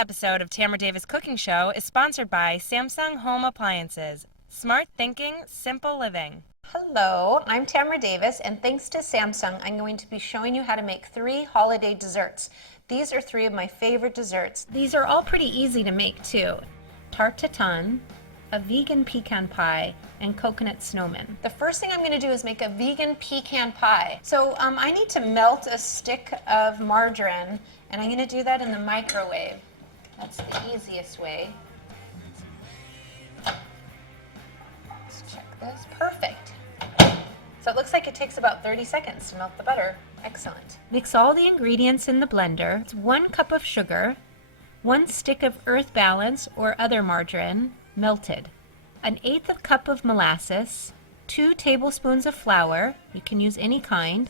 episode of Tamra Davis Cooking Show is sponsored by Samsung Home Appliances. Smart thinking, simple living. Hello, I'm Tamra Davis, and thanks to Samsung, I'm going to be showing you how to make 3 holiday desserts. These are 3 of my favorite desserts. These are all pretty easy to make too. Tarte Tatin, a vegan pecan pie, and coconut snowmen. The first thing I'm going to do is make a vegan pecan pie. So I need to melt a stick of margarine, and I'm going to do that in the microwave. That's the easiest way. Let's check this. Perfect. So it looks like it takes about 30 seconds to melt the butter. Excellent. Mix all the ingredients in the blender. It's 1 cup of sugar, 1 stick of Earth Balance or other margarine, melted, 1/8 cup of molasses, 2 tablespoons of flour, you can use any kind,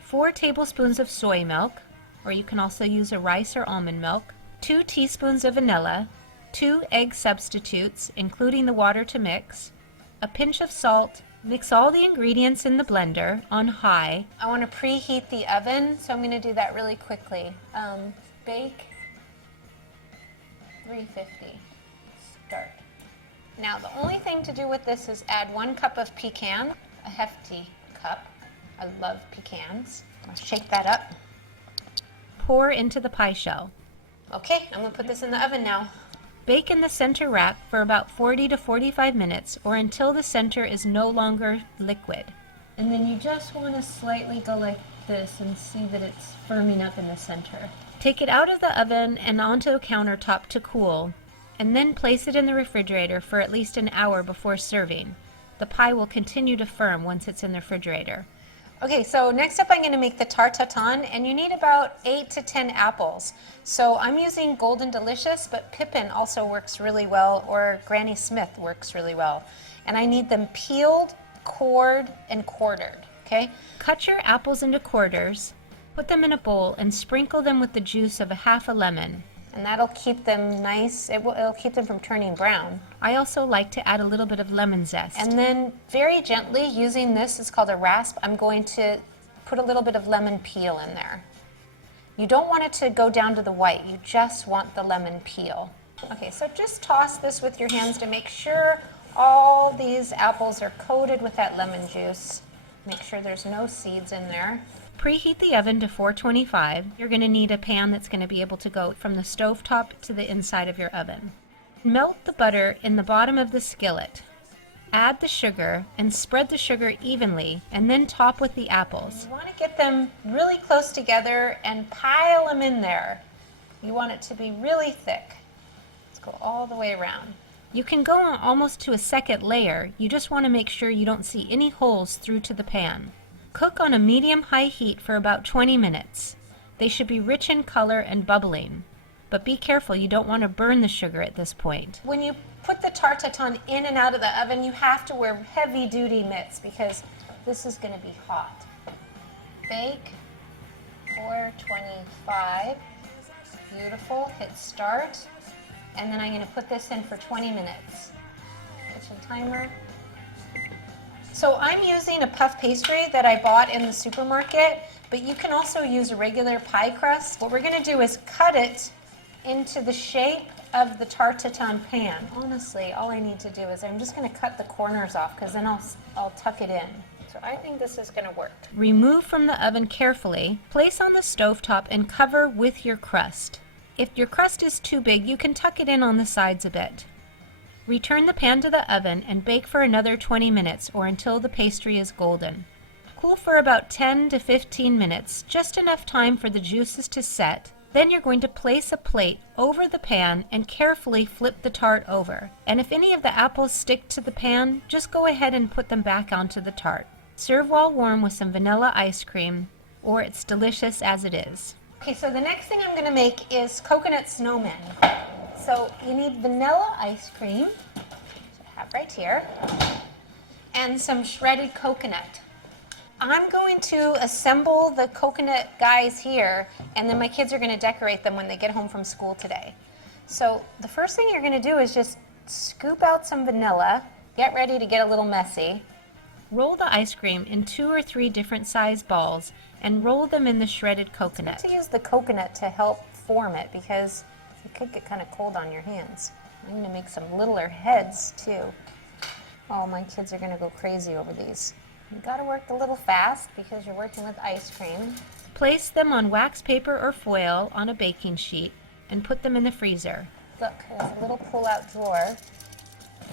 4 tablespoons of soy milk, or you can also use a rice or almond milk, 2 teaspoons of vanilla, 2 egg substitutes, including the water to mix, a pinch of salt. Mix all the ingredients in the blender on high. I want to preheat the oven, so I'm going to do that really quickly. Bake 350. Start. Now the only thing to do with this is add 1 cup of pecan, a hefty cup. I love pecans. I'll shake that up. Pour into the pie shell. Okay, I'm going to put this in the oven now. Bake in the center rack for about 40 to 45 minutes or until the center is no longer liquid. And then you just want to slightly go like this and see that it's firming up in the center. Take it out of the oven and onto a countertop to cool, and then place it in the refrigerator for at least an hour before serving. The pie will continue to firm once it's in the refrigerator. Okay, so next up I'm going to make the tarte tatin, and you need about 8 to 10 apples. So I'm using Golden Delicious, but Pippin also works really well, or Granny Smith works really well. And I need them peeled, cored, and quartered, okay? Cut your apples into quarters, put them in a bowl, and sprinkle them with the juice of half a lemon. And that'll keep them nice, it'll keep them from turning brown. I also like to add a little bit of lemon zest. And then very gently, using this, it's called a rasp, I'm going to put a little bit of lemon peel in there. You don't want it to go down to the white, you just want the lemon peel. Okay, so just toss this with your hands to make sure all these apples are coated with that lemon juice. Make sure there's no seeds in there. Preheat the oven to 425. You're going to need a pan that's going to be able to go from the stovetop to the inside of your oven. Melt the butter in the bottom of the skillet. Add the sugar and spread the sugar evenly, and then top with the apples. You want to get them really close together and pile them in there. You want it to be really thick. Let's go all the way around. You can go on almost to a second layer. You just want to make sure you don't see any holes through to the pan. Cook on a medium-high heat for about 20 minutes. They should be rich in color and bubbling, but be careful, you don't want to burn the sugar at this point. When you put the tarte tatin in and out of the oven, you have to wear heavy-duty mitts because this is going to be hot. Bake 425. Beautiful. Hit start, and then I'm going to put this in for 20 minutes. Kitchen timer. So I'm using a puff pastry that I bought in the supermarket, but you can also use a regular pie crust. What we're going to do is cut it into the shape of the tarte tatin pan. Honestly, all I need to do is I'm just going to cut the corners off because then I'll tuck it in. So I think this is going to work. Remove from the oven carefully, place on the stovetop and cover with your crust. If your crust is too big, you can tuck it in on the sides a bit. Return the pan to the oven and bake for another 20 minutes or until the pastry is golden. Cool for about 10 to 15 minutes, just enough time for the juices to set. Then you're going to place a plate over the pan and carefully flip the tart over. And if any of the apples stick to the pan, just go ahead and put them back onto the tart. Serve while warm with some vanilla ice cream, or it's delicious as it is. Okay, so the next thing I'm going to make is coconut snowmen. So you need vanilla ice cream, which I have right here, and some shredded coconut. I'm going to assemble the coconut guys here, and then my kids are going to decorate them when they get home from school today. So the first thing you're going to do is just scoop out some vanilla, get ready to get a little messy. Roll the ice cream in 2 or 3 different size balls and roll them in the shredded coconut. I like to use the coconut to help form it because if you could get kind of cold on your hands. I'm going to make some littler heads too. Oh, my kids are going to go crazy over these. You got to work a little fast because you're working with ice cream. Place them on wax paper or foil on a baking sheet and put them in the freezer. Look, there's a little pull-out drawer.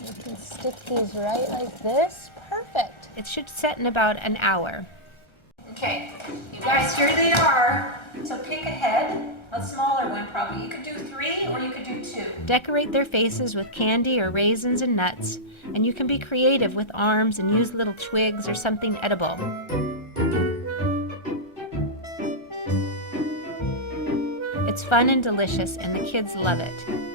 You can stick these right like this. Perfect. It should set in about an hour. Okay, you guys, here they are. So pick a head, a smaller one probably. You could do 3 or you could do 2. Decorate their faces with candy or raisins and nuts, and you can be creative with arms and use little twigs or something edible. It's fun and delicious, and the kids love it.